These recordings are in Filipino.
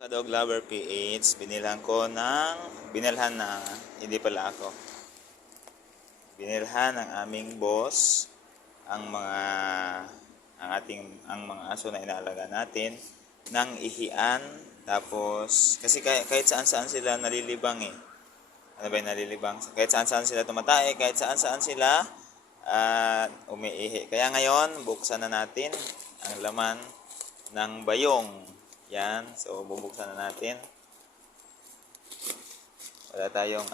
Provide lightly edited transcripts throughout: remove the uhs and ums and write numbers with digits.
Dog Lover PH, binilhan na, hindi pala ako. Binilhan ng aming boss ang mga aso na inaalaga natin ng ihian. Tapos kasi kahit saan-saan sila nalilibang eh. Ano ba 'yung nalilibang? Kahit saan-saan sila tumatae, kahit saan-saan sila umiihi. Kaya ngayon, buksan na natin ang laman ng bayong. Yan, so bubuksan na natin. Wala tayong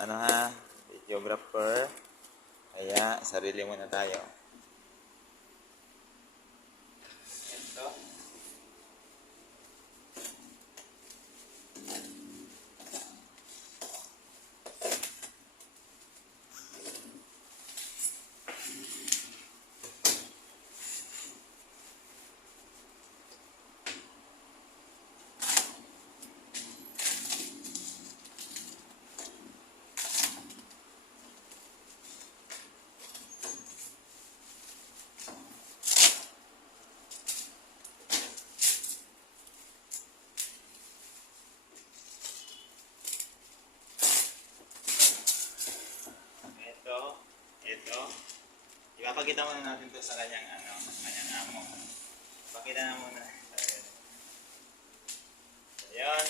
videographer. Kaya sarili muna tayo. Ito. Ito. Ipapakita muna natin to sa kanyang amo. Ipakita na muna. Ayun.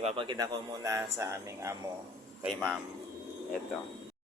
Ipapakita ko muna sa aming amo, kay ma'am. Ito.